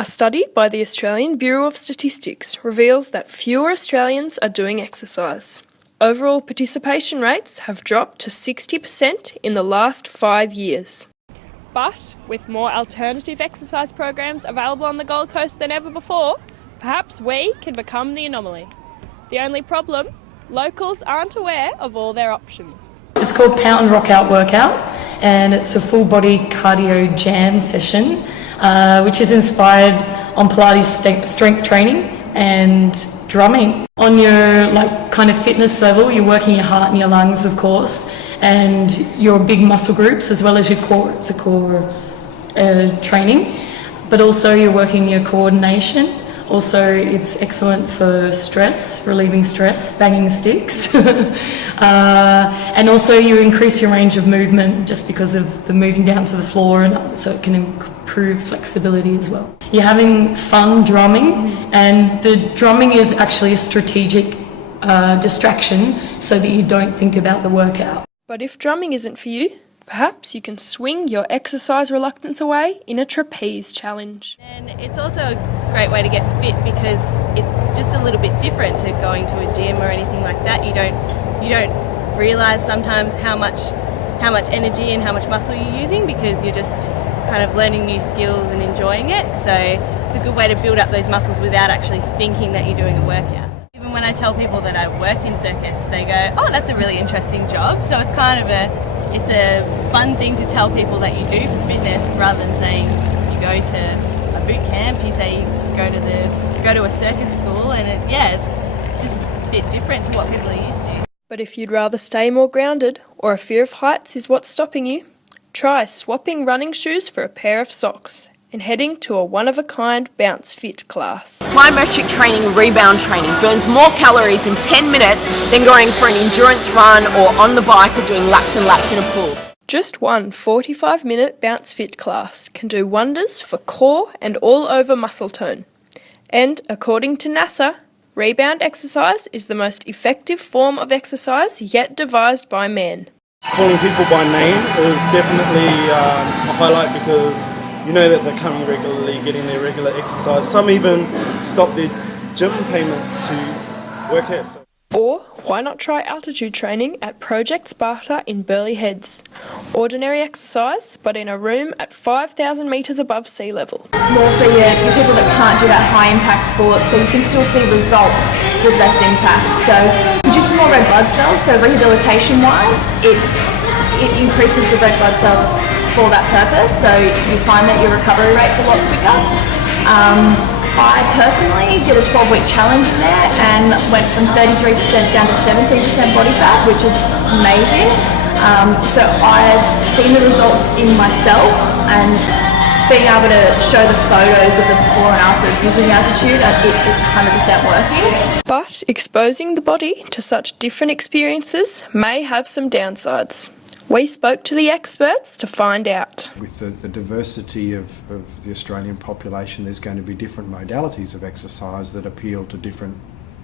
A study by the Australian Bureau of Statistics reveals that fewer Australians are doing exercise. Overall participation rates have dropped to 60% in the last 5 years. But with more alternative exercise programs available on the Gold Coast than ever before, perhaps we can become the anomaly. The only problem? Locals aren't aware of all their options. It's called Pound Rock Out Workout, and it's a full body cardio jam session, which is inspired on Pilates strength training and drumming. On your kind of fitness level, you're working your heart and your lungs, of course, and your big muscle groups as well as your core. It's a core training, but also you're working your coordination. Also, it's excellent for stress, relieving stress, banging sticks. And also you increase your range of movement just because of the moving down to the floor, and so it can improve flexibility as well. You're having fun drumming, and the drumming is actually a strategic distraction so that you don't think about the workout. But if drumming isn't for you, perhaps you can swing your exercise reluctance away in a trapeze challenge. And it's also a great way to get fit because it's just a little bit different to going to a gym or anything like that. You don't realise sometimes how much energy and how much muscle you're using because you're just kind of learning new skills and enjoying it. So it's a good way to build up those muscles without actually thinking that you're doing a workout. Even when I tell people that I work in circus, they go, "Oh, that's a really interesting job." So it's kind of it's a fun thing to tell people that you do for fitness rather than saying you go to a boot camp. You say you go to a circus school, and it's just a bit different to what people are used to. But if you'd rather stay more grounded, or a fear of heights is what's stopping you, try swapping running shoes for a pair of socks and heading to a one-of-a-kind bounce fit class. Plyometric training, rebound training burns more calories in 10 minutes than going for an endurance run or on the bike or doing laps and laps in a pool. Just one 45-minute bounce fit class can do wonders for core and all-over muscle tone. And according to NASA, rebound exercise is the most effective form of exercise yet devised by man. Calling people by name is definitely a highlight because you know that they're coming regularly, getting their regular exercise. Some even stop their gym payments to work out. Or why not try altitude training at Project Sparta in Burleigh Heads? Ordinary exercise, but in a room at 5,000 metres above sea level. More for your people that can't do that high impact sport, so you can still see results with less impact. So just more red blood cells, so rehabilitation wise, it increases the red blood cells for that purpose, so you find that your recovery rate's a lot quicker. I personally did a 12-week challenge in there and went from 33% down to 17% body fat, which is amazing. So I've seen the results in myself, and being able to show the photos of the before and after of using altitude, it's 100% working. But exposing the body to such different experiences may have some downsides. We spoke to the experts to find out. With the diversity of the Australian population, there's going to be different modalities of exercise that appeal to different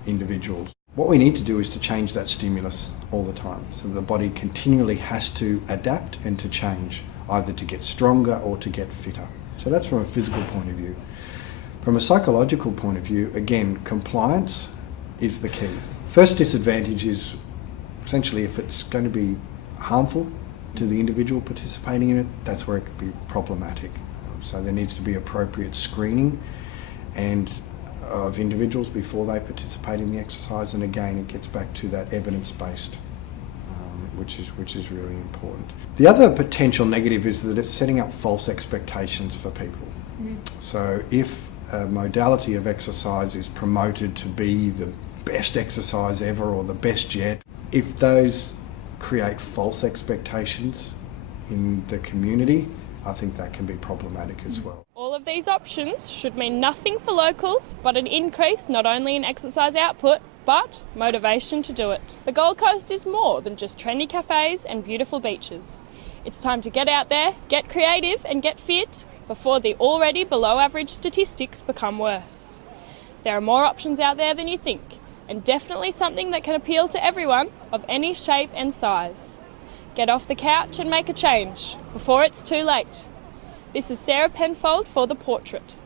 individuals. What we need to do is to change that stimulus all the time. So the body continually has to adapt and to change, either to get stronger or to get fitter. So that's from a physical point of view. From a psychological point of view, again, compliance is the key. First disadvantage is essentially if it's going to be harmful to the individual participating in it, that's where it could be problematic. So there needs to be appropriate screening and of individuals before they participate in the exercise, and again it gets back to that evidence-based, which is really important. The other potential negative is that it's setting up false expectations for people. So if a modality of exercise is promoted to be the best exercise ever or the best yet, if those create false expectations in the community, I think that can be problematic as well. All of these options should mean nothing for locals, but an increase not only in exercise output, but motivation to do it. The Gold Coast is more than just trendy cafes and beautiful beaches. It's time to get out there, get creative and get fit before the already below average statistics become worse. There are more options out there than you think, and definitely something that can appeal to everyone of any shape and size. Get off the couch and make a change before it's too late. This is Sarah Penfold for The Portrait.